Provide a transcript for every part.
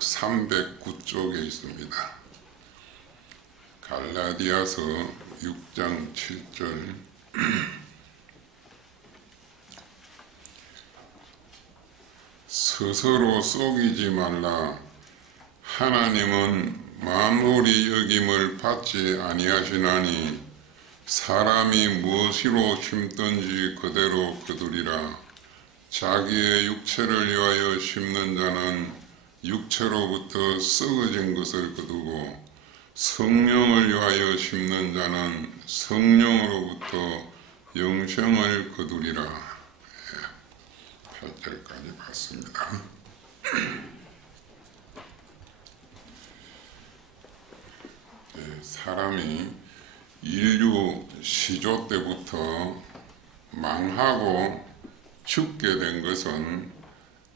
309쪽에 있습니다. 갈라디아서 6장 7절. 스스로 속이지 말라. 하나님은 만물이 여김을 받지 아니하시나니 사람이 무엇으로 심든지 그대로 거두리라. 자기의 육체를 위하여 심는 자는 육체로부터 썩어진 것을 거두고 성령을 위하여 심는 자는 성령으로부터 영생을 거두리라. 8절까지 봤습니다. 사람이 인류 시조 때부터 망하고 죽게 된 것은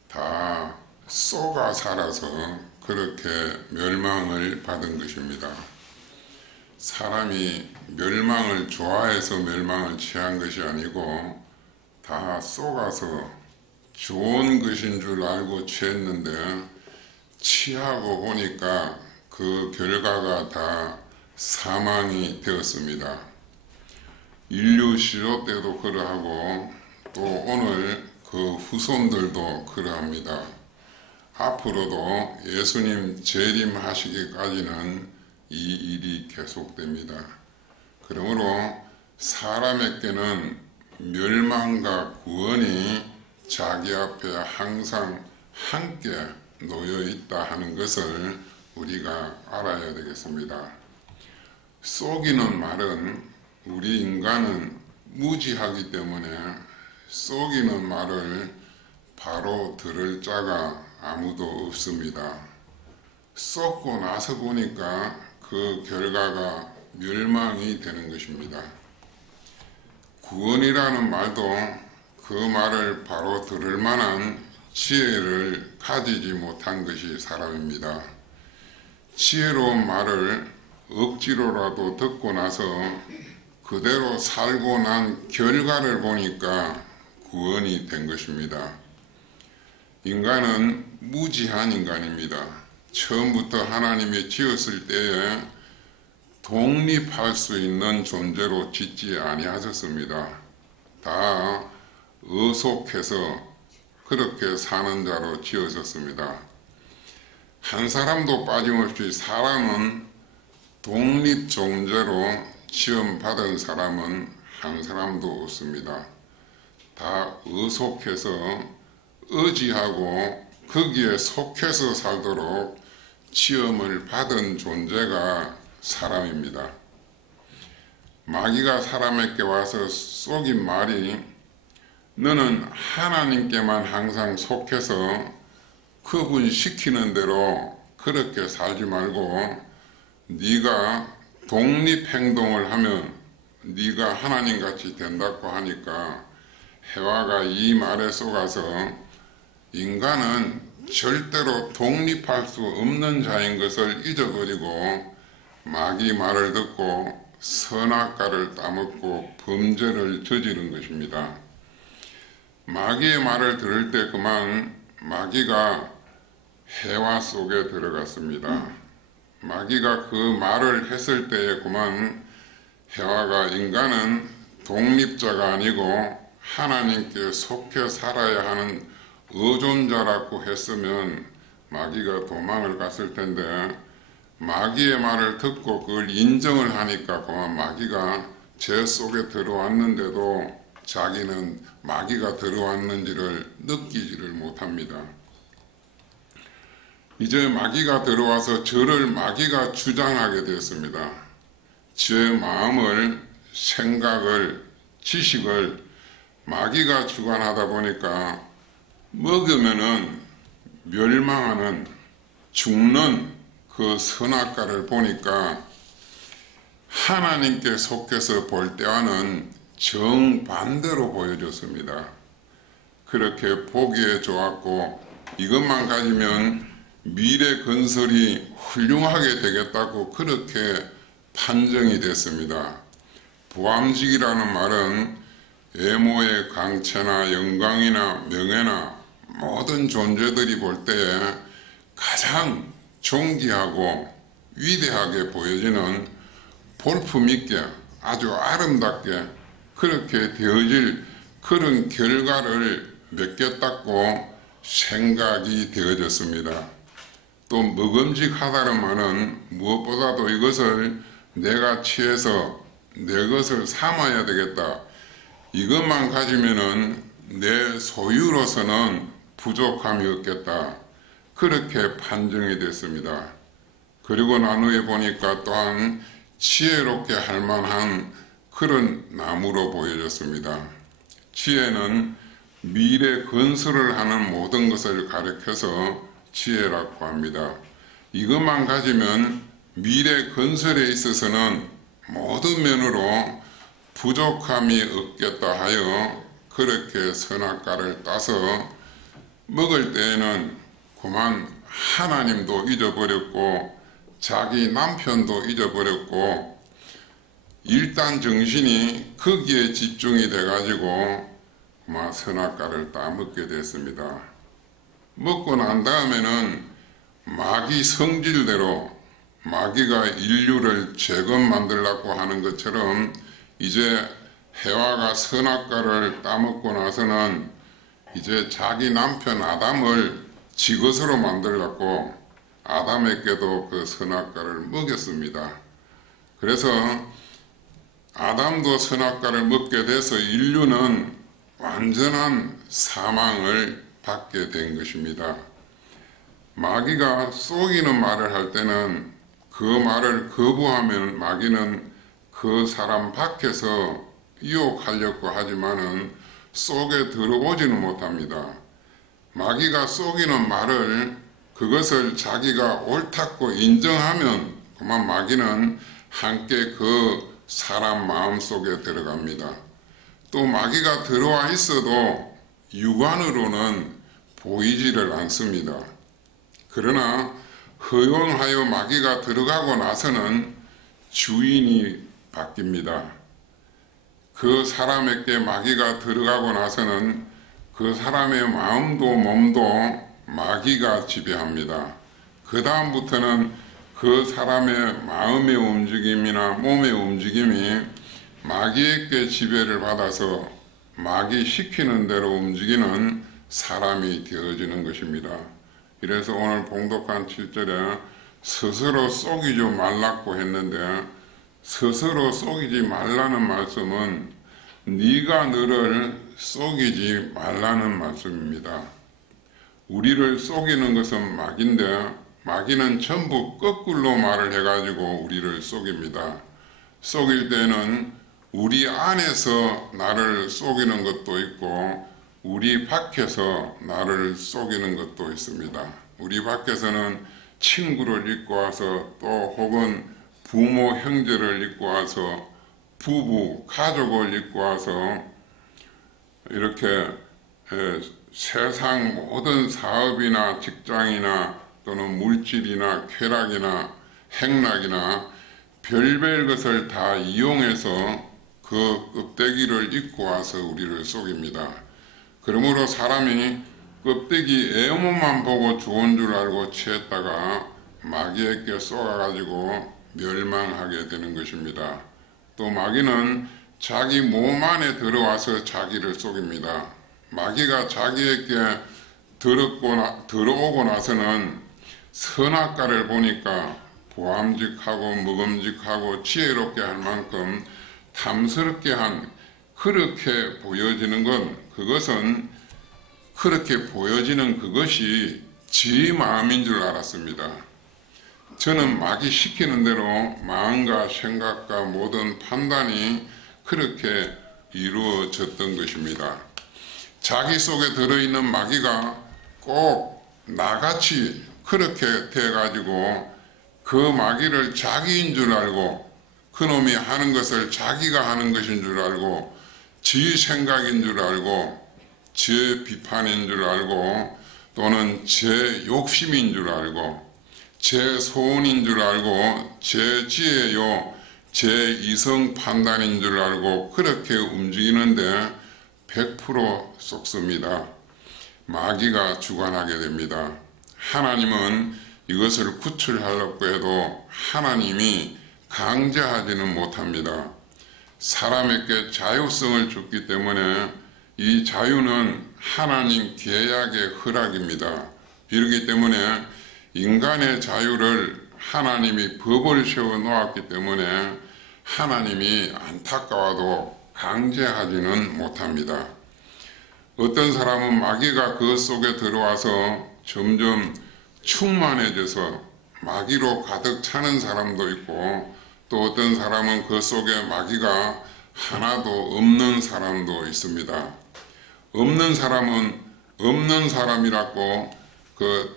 다 쏘가 살아서 그렇게 멸망을 받은 것입니다. 사람이 멸망을 좋아해서 멸망을 취한 것이 아니고 다 쏘가서 좋은 것인 줄 알고 취했는데 취하고 보니까 그 결과가 다 사망이 되었습니다. 인류 시조 때도 그러하고 또 오늘 그 후손들도 그러합니다. 앞으로도 예수님 재림하시기까지는 이 일이 계속됩니다. 그러므로 사람에게는 멸망과 구원이 자기 앞에 항상 함께 놓여 있다 하는 것을 우리가 알아야 되겠습니다. 속이는 말은 우리 인간은 무지하기 때문에 속이는 말을 바로 들을 자가 아무도 없습니다. 썩고 나서 보니까 그 결과가 멸망이 되는 것입니다. 구원이라는 말도 그 말을 바로 들을 만한 지혜를 가지지 못한 것이 사람입니다. 지혜로운 말을 억지로라도 듣고 나서 그대로 살고 난 결과를 보니까 구원이 된 것입니다. 인간은 무지한 인간입니다. 처음부터 하나님이 지었을 때에 독립할 수 있는 존재로 짓지 아니하셨습니다. 다 의속해서 그렇게 사는 자로 지으셨습니다. 한 사람도 빠짐없이 사람은 독립 존재로 지음받은 사람은 한 사람도 없습니다. 다 의속해서 의지하고 거기에 속해서 살도록 지음을 받은 존재가 사람입니다. 마귀가 사람에게 와서 속인 말이 너는 하나님께만 항상 속해서 그분 시키는 대로 그렇게 살지 말고 네가 독립행동을 하면 네가 하나님같이 된다고 하니까 해와가 이 말에 속아서 인간은 절대로 독립할 수 없는 자인 것을 잊어버리고 마귀 말을 듣고 선악과를 따먹고 범죄를 저지른 것입니다. 마귀의 말을 들을 때 그만 마귀가 해와 속에 들어갔습니다. 마귀가 그 말을 했을 때에 그만 해와가 인간은 독립자가 아니고 하나님께 속해 살아야 하는 의존자라고 했으면 마귀가 도망을 갔을 텐데 마귀의 말을 듣고 그걸 인정을 하니까 그만 마귀가 제 속에 들어왔는데도 자기는 마귀가 들어왔는지를 느끼지를 못합니다. 이제 마귀가 들어와서 저를 마귀가 주장하게 되었습니다. 제 마음을, 생각을, 지식을 마귀가 주관하다 보니까 먹으면은 멸망하는, 죽는 그 선악과를 보니까 하나님께 속해서 볼 때와는 정반대로 보여줬습니다. 그렇게 보기에 좋았고 이것만 가지면 미래 건설이 훌륭하게 되겠다고 그렇게 판정이 됐습니다. 부함직이라는 말은 외모의 강체나 영광이나 명예나 모든 존재들이 볼 때에 가장 존귀하고 위대하게 보여지는 볼품 있게 아주 아름답게 그렇게 되어질 그런 결과를 맺겠다고 생각이 되어졌습니다. 또 먹음직하다는 말은 무엇보다도 이것을 내가 취해서 내 것을 삼아야 되겠다. 이것만 가지면은 내 소유로서는 부족함이 없겠다. 그렇게 판정이 됐습니다. 그리고 난 후에 보니까 또한 지혜롭게 할 만한 그런 나무로 보여졌습니다. 지혜는 미래 건설을 하는 모든 것을 가리켜서 지혜라고 합니다. 이것만 가지면 미래 건설에 있어서는 모든 면으로 부족함이 없겠다 하여 그렇게 선악과를 따서 먹을 때에는 그만 하나님도 잊어버렸고 자기 남편도 잊어버렸고 일단 정신이 거기에 집중이 돼가지고 그만 선악과를 따먹게 됐습니다. 먹고 난 다음에는 마귀 성질대로 마귀가 인류를 재건 만들려고 하는 것처럼 이제 해와가 선악과를 따먹고 나서는 이제 자기 남편 아담을 지 것으로 만들려고 아담에게도 그 선악과를 먹였습니다. 그래서 아담도 선악과를 먹게 돼서 인류는 완전한 사망을 받게 된 것입니다. 마귀가 속이는 말을 할 때는 그 말을 거부하면 마귀는 그 사람 밖에서 유혹하려고 하지만은 속에 들어오지는 못합니다. 마귀가 속이는 말을 그것을 자기가 옳다고 인정하면 그만 마귀는 함께 그 사람 마음속에 들어갑니다. 또 마귀가 들어와 있어도 육안으로는 보이지를 않습니다. 그러나 허용하여 마귀가 들어가고 나서는 주인이 바뀝니다. 그 사람에게 마귀가 들어가고 나서는 그 사람의 마음도 몸도 마귀가 지배합니다. 그 다음부터는 그 사람의 마음의 움직임이나 몸의 움직임이 마귀에게 지배를 받아서 마귀 시키는 대로 움직이는 사람이 되어지는 것입니다. 이래서 오늘 봉독한 7절에 스스로 속이지 말라고 했는데 스스로 속이지 말라는 말씀은 네가 너를 속이지 말라는 말씀입니다. 우리를 속이는 것은 마귀인데 마귀는 전부 거꾸로 말을 해가지고 우리를 속입니다. 속일 때는 우리 안에서 나를 속이는 것도 있고 우리 밖에서 나를 속이는 것도 있습니다. 우리 밖에서는 친구를 입고 와서 또 혹은 부모 형제를 입고 와서 부부 가족을 입고 와서 이렇게 세상 모든 사업이나 직장이나 또는 물질이나 쾌락이나 행락이나 별별 것을 다 이용해서 그 껍데기를 입고 와서 우리를 속입니다. 그러므로 사람이 껍데기 외모만 보고 좋은 줄 알고 취했다가 마귀에게 쏘아가지고 멸망하게 되는 것입니다. 또 마귀는 자기 몸 안에 들어와서 자기를 속입니다. 마귀가 자기에게 들어오고 나서는 선악과를 보니까 보암직하고 먹음직하고 지혜롭게 할 만큼 탐스럽게 한 그렇게 보여지는 건 그것은 그렇게 보여지는 그것이 지 마음인 줄 알았습니다. 저는 마귀 시키는 대로 마음과 생각과 모든 판단이 그렇게 이루어졌던 것입니다. 자기 속에 들어있는 마귀가 꼭 나같이 그렇게 돼가지고 그 마귀를 자기인 줄 알고 그놈이 하는 것을 자기가 하는 것인 줄 알고 지 생각인 줄 알고 제 비판인 줄 알고 또는 제 욕심인 줄 알고 제 소원인 줄 알고 제 지혜요 제 이성 판단인 줄 알고 그렇게 움직이는데 100% 속습니다. 마귀가 주관하게 됩니다. 하나님은 이것을 구출하려고 해도 하나님이 강제하지는 못합니다. 사람에게 자유성을 줬기 때문에 이 자유는 하나님 계약의 허락입니다. 이렇기 때문에 인간의 자유를 하나님이 법을 세워 놓았기 때문에 하나님이 안타까워도 강제하지는 못합니다. 어떤 사람은 마귀가 그 속에 들어와서 점점 충만해져서 마귀로 가득 차는 사람도 있고, 또 어떤 사람은 그 속에 마귀가 하나도 없는 사람도 있습니다. 없는 사람은 없는 사람이라고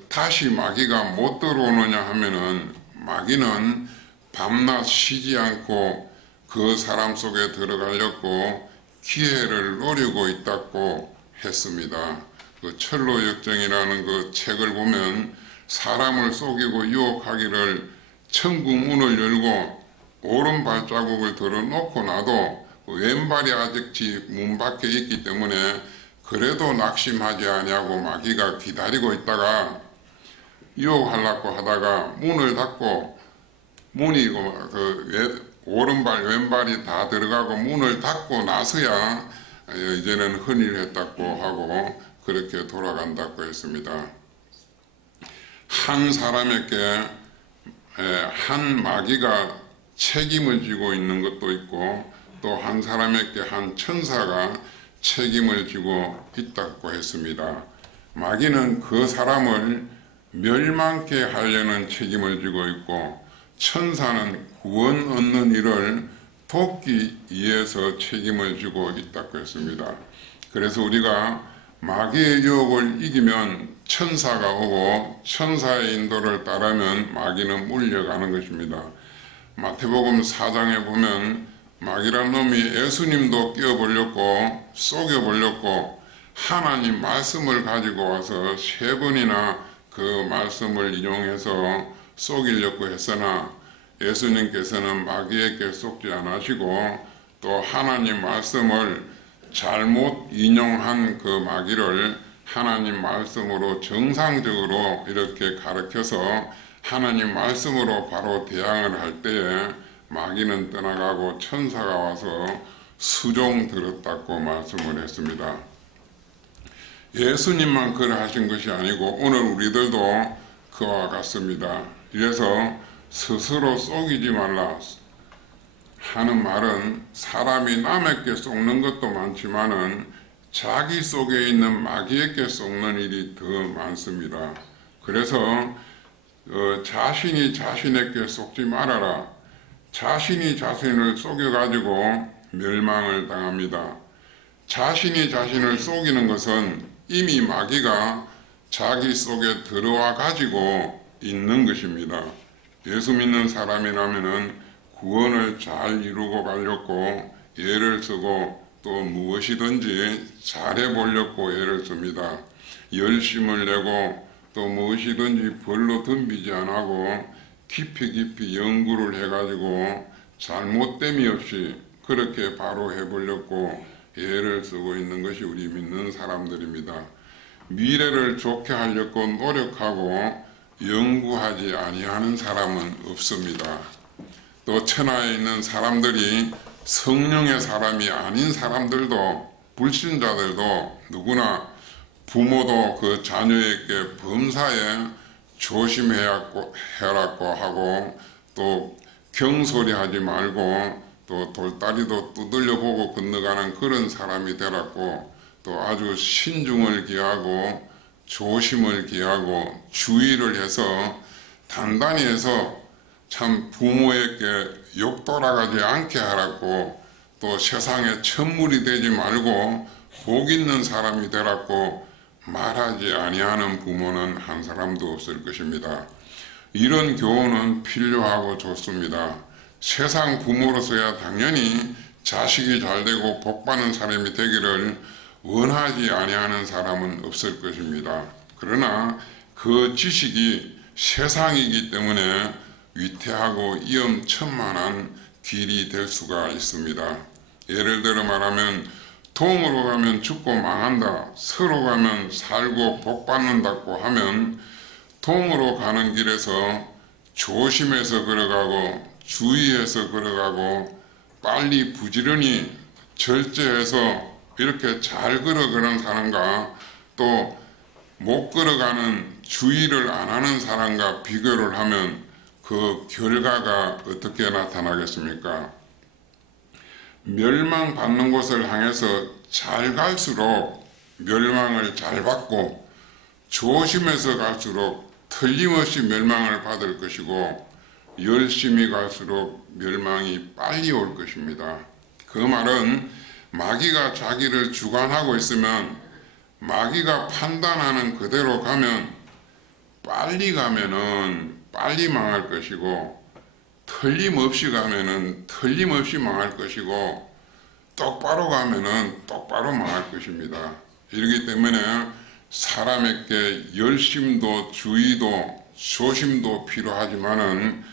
다시 마귀가 못 들어오느냐 하면은, 마귀는 밤낮 쉬지 않고 그 사람 속에 들어가려고 기회를 노리고 있다고 했습니다. 그 철로 역정이라는 그 책을 보면 사람을 속이고 유혹하기를 천국 문을 열고 오른 발자국을 들어놓고 나도 왼발이 아직 문 밖에 있기 때문에 그래도 낙심하지 아니하고 마귀가 기다리고 있다가 유혹하려고 하다가 문을 닫고 문이 오른발 왼발이 다 들어가고 문을 닫고 나서야 이제는 헌일했다고 하고 그렇게 돌아간다고 했습니다. 한 사람에게 한 마귀가 책임을 지고 있는 것도 있고, 또 한 사람에게 한 천사가 책임을 지고 있다고 했습니다. 마귀는 그 사람을 멸망케 하려는 책임을 지고 있고, 천사는 구원 얻는 일을 돕기 위해서 책임을 지고 있다고 했습니다. 그래서 우리가 마귀의 유혹을 이기면 천사가 오고 천사의 인도를 따르면 마귀는 물려가는 것입니다. 마태복음 4장에 보면 마귀란 놈이 예수님도 끼워보려고 속여보려고 하나님 말씀을 가지고 와서 3번이나 그 말씀을 인용해서 속이려고 했으나 예수님께서는 마귀에게 속지 않으시고, 또 하나님 말씀을 잘못 인용한 그 마귀를 하나님 말씀으로 정상적으로 이렇게 가르쳐서 하나님 말씀으로 바로 대항을 할 때에 마귀는 떠나가고 천사가 와서 수종 들었다고 말씀을 했습니다. 예수님만 그러하신 것이 아니고 오늘 우리들도 그와 같습니다. 이래서 스스로 속이지 말라 하는 말은 사람이 남에게 속는 것도 많지만은 자기 속에 있는 마귀에게 속는 일이 더 많습니다. 그래서 자신이 자신에게 속지 말아라. 자신이 자신을 속여가지고 멸망을 당합니다. 자신이 자신을 속이는 것은 이미 마귀가 자기 속에 들어와 가지고 있는 것입니다. 예수 믿는 사람이라면은 구원을 잘 이루고 가려고 애를 쓰고 또 무엇이든지 잘해 보려고 애를 씁니다. 열심을 내고 또 무엇이든지 벌로 덤비지 않고 깊이 연구를 해가지고 잘못됨이 없이 그렇게 바로 해보려고 애를 쓰고 있는 것이 우리 믿는 사람들입니다. 미래를 좋게 하려고 노력하고 연구하지 아니하는 사람은 없습니다. 또 천하에 있는 사람들이 성령의 사람이 아닌 사람들도, 불신자들도 누구나 부모도 그 자녀에게 범사에 조심해라고 하고, 또 경솔히 말고 또 돌다리도 두들려 보고 건너가는 그런 사람이 되라고, 또 아주 신중을 기하고 조심을 기하고 주의를 해서 단단히 해서 참 부모에게 욕 돌아가지 않게 하라고, 또 세상에 천물이 되지 말고 복 있는 사람이 되라고 말하지 아니하는 부모는 한 사람도 없을 것입니다. 이런 교훈은 필요하고 좋습니다. 세상 부모로서야 당연히 자식이 잘되고 복받는 사람이 되기를 원하지 아니하는 사람은 없을 것입니다. 그러나 그 지식이 세상이기 때문에 위태하고 위험천만한 길이 될 수가 있습니다. 예를 들어 말하면 동으로 가면 죽고 망한다, 서로 가면 살고 복받는다고 하면 동으로 가는 길에서 조심해서 걸어가고 주의해서 걸어가고 빨리 부지런히 절제해서 이렇게 잘 걸어가는 사람과 또 못 걸어가는 주의를 안 하는 사람과 비교를 하면 그 결과가 어떻게 나타나겠습니까? 멸망받는 곳을 향해서 잘 갈수록 멸망을 잘 받고 조심해서 갈수록 틀림없이 멸망을 받을 것이고 열심히 갈수록 멸망이 빨리 올 것입니다. 그 말은 마귀가 자기를 주관하고 있으면 마귀가 판단하는 그대로 가면 빨리 가면은 빨리 망할 것이고 틀림없이 가면은 틀림없이 망할 것이고 똑바로 가면은 똑바로 망할 것입니다. 이렇기 때문에 사람에게 열심도 주의도 조심도 필요하지만은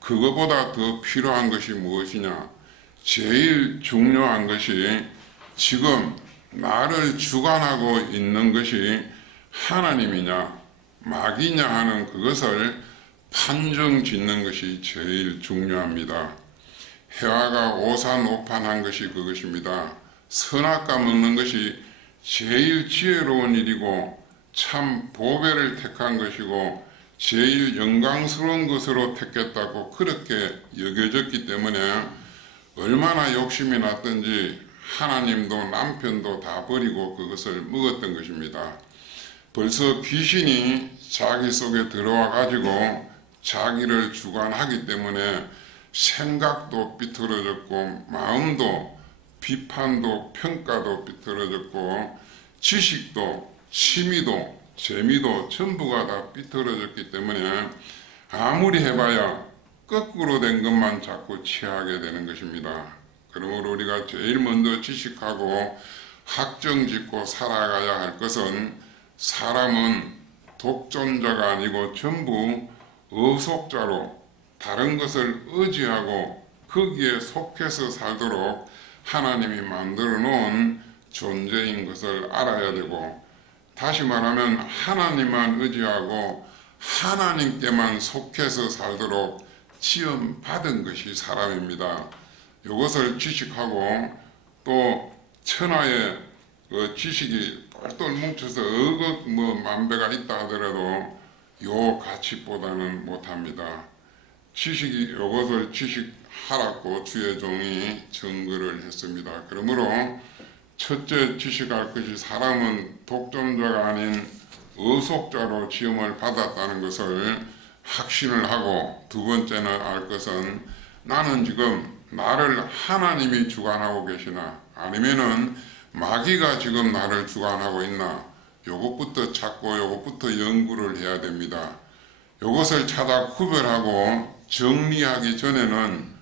그거보다 더 필요한 것이 무엇이냐? 제일 중요한 것이 지금 나를 주관하고 있는 것이 하나님이냐 마귀냐 하는 그것을 판정 짓는 것이 제일 중요합니다. 해와가 오산오판한 것이 그것입니다. 선악과 먹는 것이 제일 지혜로운 일이고 참 보배를 택한 것이고 제일 영광스러운 것으로 택했다고 그렇게 여겨졌기 때문에 얼마나 욕심이 났든지 하나님도 남편도 다 버리고 그것을 먹었던 것입니다. 벌써 귀신이 자기 속에 들어와 가지고 자기를 주관하기 때문에 생각도 삐뚤어졌고 마음도 비판도 평가도 삐뚤어졌고 지식도 취미도 재미도 전부가 다 삐뚤어졌기 때문에 아무리 해봐야 거꾸로 된 것만 자꾸 취하게 되는 것입니다. 그러므로 우리가 제일 먼저 지식하고 학정 짓고 살아가야 할 것은 사람은 독존자가 아니고 전부 의속자로 다른 것을 의지하고 거기에 속해서 살도록 하나님이 만들어 놓은 존재인 것을 알아야 되고 다시 말하면 하나님만 의지하고 하나님께만 속해서 살도록 지음받은 것이 사람입니다. 이것을 지식하고 또 천하의 그 지식이 똘똘 뭉쳐서 억억 만배가 있다 하더라도 요 가치보다는 못합니다. 지식이 이것을 지식하라고 주의 종이 증거를 했습니다. 그러므로 첫째 지식할 것이 사람은 독존자가 아닌 의속자로 지음을 받았다는 것을 확신을 하고 두 번째는 알 것은 나는 지금 나를 하나님이 주관하고 계시나 아니면은 마귀가 지금 나를 주관하고 있나 요것부터 찾고 요것부터 연구를 해야 됩니다. 요것을 찾아 구별하고 정리하기 전에는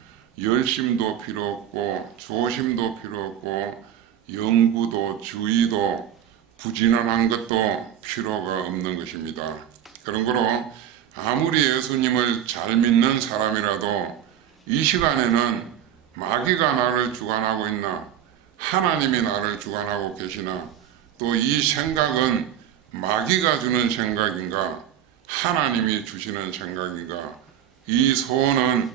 열심도 필요 없고 조심도 필요 없고 연구도 주의도 부지런한 것도 필요가 없는 것입니다. 그런 거로 아무리 예수님을 잘 믿는 사람이라도 이 시간에는 마귀가 나를 주관하고 있나 하나님이 나를 주관하고 계시나 또 이 생각은 마귀가 주는 생각인가 하나님이 주시는 생각인가 이 소원은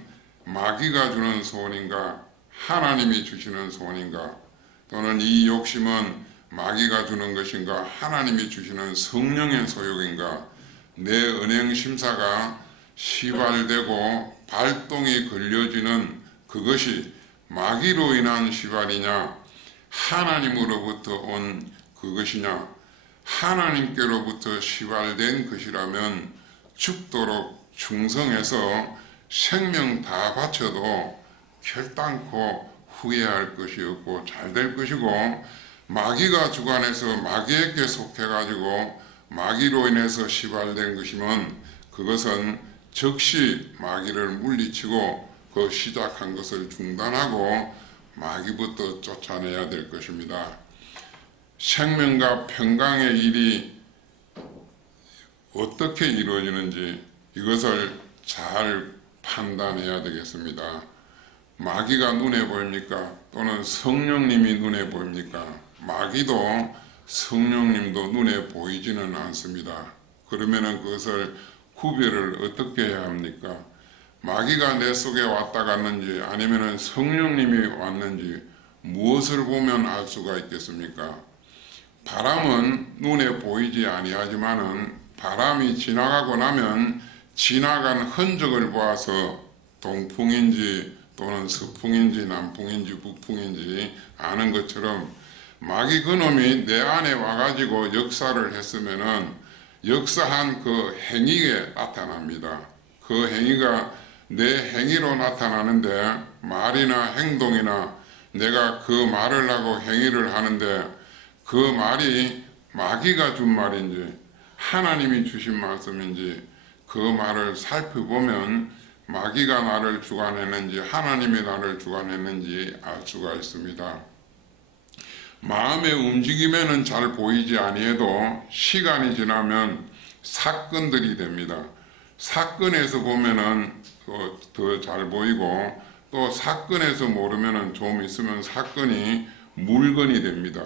마귀가 주는 소원인가 하나님이 주시는 소원인가 또는 이 욕심은 마귀가 주는 것인가 하나님이 주시는 성령의 소욕인가 내 은행 심사가 시발되고 발동이 걸려지는 그것이 마귀로 인한 시발이냐 하나님으로부터 온 그것이냐 하나님께로부터 시발된 것이라면 죽도록 충성해서 생명 다 바쳐도 결단코 후회할 것이 없고 잘 될 것이고 마귀가 주관해서 마귀에게 속해가지고 마귀로 인해서 시발된 것이면 그것은 즉시 마귀를 물리치고 그 시작한 것을 중단하고 마귀부터 쫓아내야 될 것입니다. 생명과 평강의 일이 어떻게 이루어지는지 이것을 잘 판단해야 되겠습니다. 마귀가 눈에 보입니까? 또는 성령님이 눈에 보입니까? 마귀도 성령님도 눈에 보이지는 않습니다. 그러면은 그것을 구별을 어떻게 해야 합니까? 마귀가 내 속에 왔다 갔는지 아니면 성령님이 왔는지 무엇을 보면 알 수가 있겠습니까? 바람은 눈에 보이지 아니하지만은 바람이 지나가고 나면 지나간 흔적을 보아서 동풍인지 또는 서풍인지 남풍인지 북풍인지 아는 것처럼 마귀 그놈이 내 안에 와가지고 역사를 했으면은 역사한 그 행위에 나타납니다. 그 행위가 내 행위로 나타나는데 말이나 행동이나 내가 그 말을 하고 행위를 하는데 그 말이 마귀가 준 말인지 하나님이 주신 말씀인지 그 말을 살펴보면 마귀가 나를 주관했는지 하나님이 나를 주관했는지 알 수가 있습니다. 마음의 움직임에는 잘 보이지 아니해도 시간이 지나면 사건들이 됩니다. 사건에서 보면은 더 잘 보이고 또 사건에서 모르면은 좀 있으면 사건이 물건이 됩니다.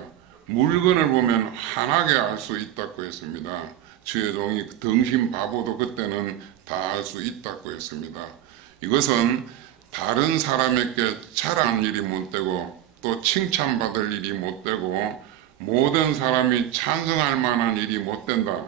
물건을 보면 환하게 알 수 있다고 했습니다. 주의 종이 등신 바보도 그때는 다 알 수 있다고 했습니다. 이것은 다른 사람에게 자랑할 일이 못 되고 또 칭찬받을 일이 못 되고 모든 사람이 찬성할 만한 일이 못 된다.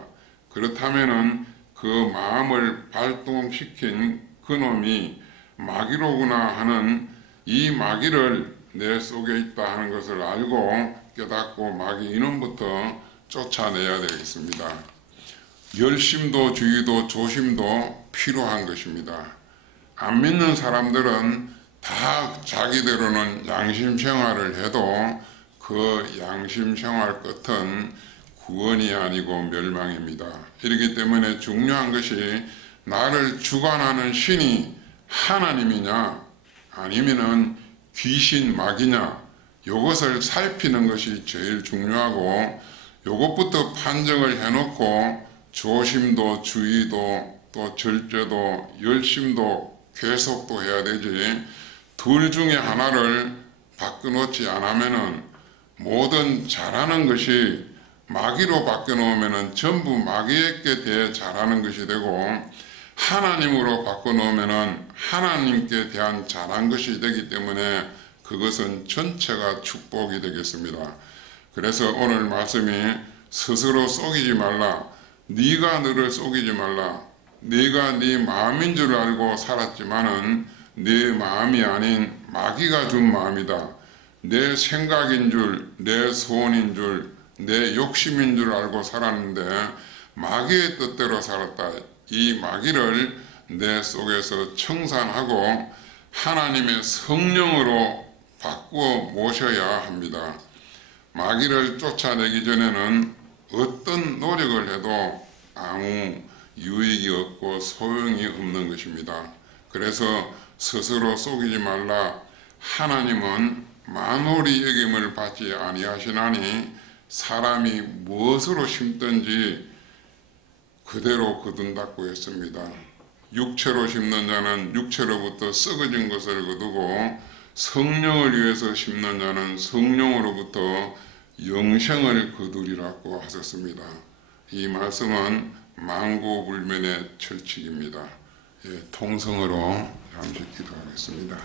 그렇다면은 그 마음을 발동시킨 그놈이 마귀로구나 하는 이 마귀를 내 속에 있다 하는 것을 알고 깨닫고 마귀 이놈부터 쫓아내야 되겠습니다. 열심도 주의도 조심도 필요한 것입니다. 안 믿는 사람들은 다 자기대로는 양심 생활을 해도 그 양심 생활 끝은 구원이 아니고 멸망입니다. 이렇기 때문에 중요한 것이 나를 주관하는 신이 하나님이냐 아니면은 귀신 마귀냐 이것을 살피는 것이 제일 중요하고 이것부터 판정을 해놓고 조심도 주의도 또 절제도 열심도 계속도 해야 되지 둘 중에 하나를 바꿔놓지 않으면은 모든 잘하는 것이 마귀로 바꿔놓으면은 전부 마귀에게 대해 잘하는 것이 되고 하나님으로 바꿔놓으면은 하나님께 대한 잘한 것이 되기 때문에 그것은 전체가 축복이 되겠습니다. 그래서 오늘 말씀이 스스로 속이지 말라. 네가 너를 속이지 말라. 네가 네 마음인 줄 알고 살았지만은 네 마음이 아닌 마귀가 준 마음이다. 내 생각인 줄, 내 소원인 줄, 내 욕심인 줄 알고 살았는데 마귀의 뜻대로 살았다. 이 마귀를 내 속에서 청산하고 하나님의 성령으로 바꾸어 모셔야 합니다. 마귀를 쫓아내기 전에는 어떤 노력을 해도 아무 유익이 없고 소용이 없는 것입니다. 그래서 스스로 속이지 말라. 하나님은 만홀히 여김을 받지 아니하시나니 사람이 무엇으로 심든지 그대로 거둔다고 했습니다. 육체로 심는 자는 육체로부터 썩어진 것을 거두고 성령을 위해서 심는 자는 성령으로부터 영생을 거두리라고 하셨습니다. 이 말씀은 만고불면의 철칙입니다. 통성으로 잠시 기도하겠습니다.